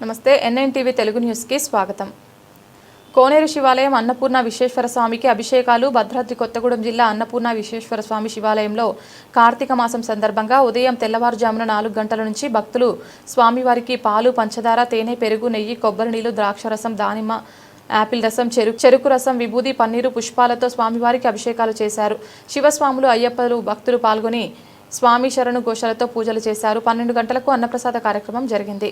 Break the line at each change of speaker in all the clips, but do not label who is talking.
నమస్తే NN TV Telugu న్యూస్కి స్వాగతం. కోనేరు శివాలయం అన్నపూర్ణ విశ్వేశ్వర స్వామికి అభిషేకాలు. భద్రాద్రి కొత్తగూడెం జిల్లా అన్నపూర్ణ విశ్వేశ్వర స్వామి శివాలయంలో కార్తీక మాసం సందర్భంగా ఉదయం తెల్లవారుజామున నాలుగు గంటల నుంచి భక్తులు స్వామివారికి పాలు పంచదార తేనె పెరుగు నెయ్యి కొబ్బరి నీళ్ళు ద్రాక్షరసం దానిమ్మ యాపిల్ రసం చెరుకు చెరుకు రసం విభూది పన్నీరు పుష్పాలతో స్వామివారికి అభిషేకాలు చేశారు. శివస్వాములు అయ్యప్పలు భక్తులు పాల్గొని స్వామి శరణు ఘోషాలతో పూజలు చేశారు. పన్నెండు గంటలకు అన్నప్రసాద కార్యక్రమం జరిగింది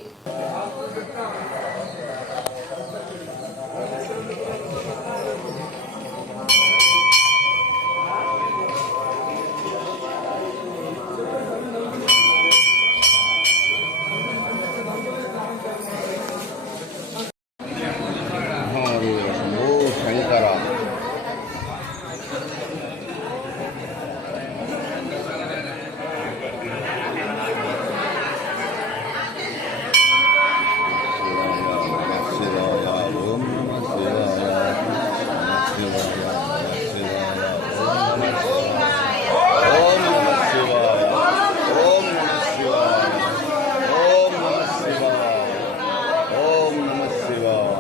హరి ఓ శంకర శివాయ ఓం నమ శివాయ శివాయ శివాయ ఓం నమ శివాయ ఓం నమ శివాయ ఓం నమ శివాయ ఓం నమ శివాయ ఓం నమ శివాయ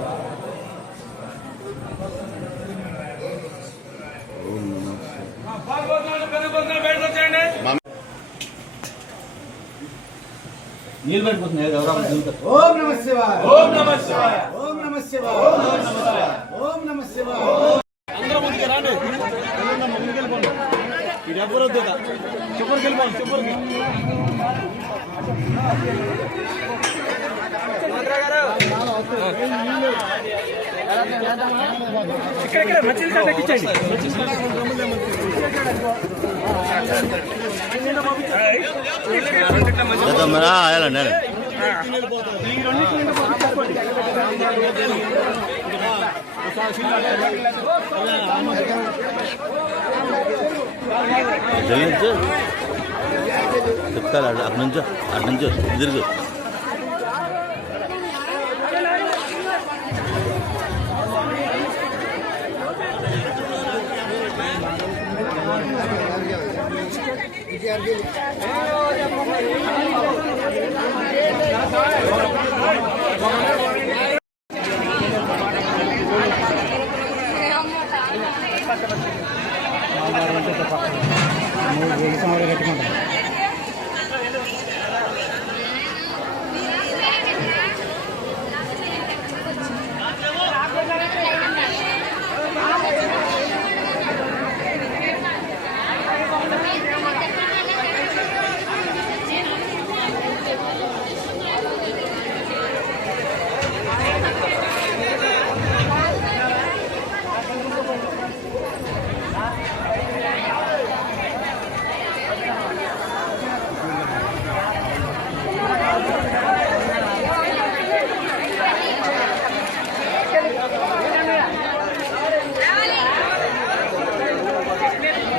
నీళ్ళు పడిపోతున్నాయి ఎవరో
ఓం నమ శివాయ. ఓం నమ శివాయ. ఓం నమ శివాయ. ఓం నమ శివాయ.
అందరూ ముందుకు రాండి. ముందుకు వెళ్ళిపోండి ఇది ఎవరు వద్దు చివరికి వెళ్ళిపోండి చివరికి ఇక్కడ ఇక్కడ మధ్య తగ్గించండి
మన ఆయాలండి జల్లించు చెప్తారు అటు నుంచో అటు మూడు వేలు సమయంలో కట్టుకుంటాం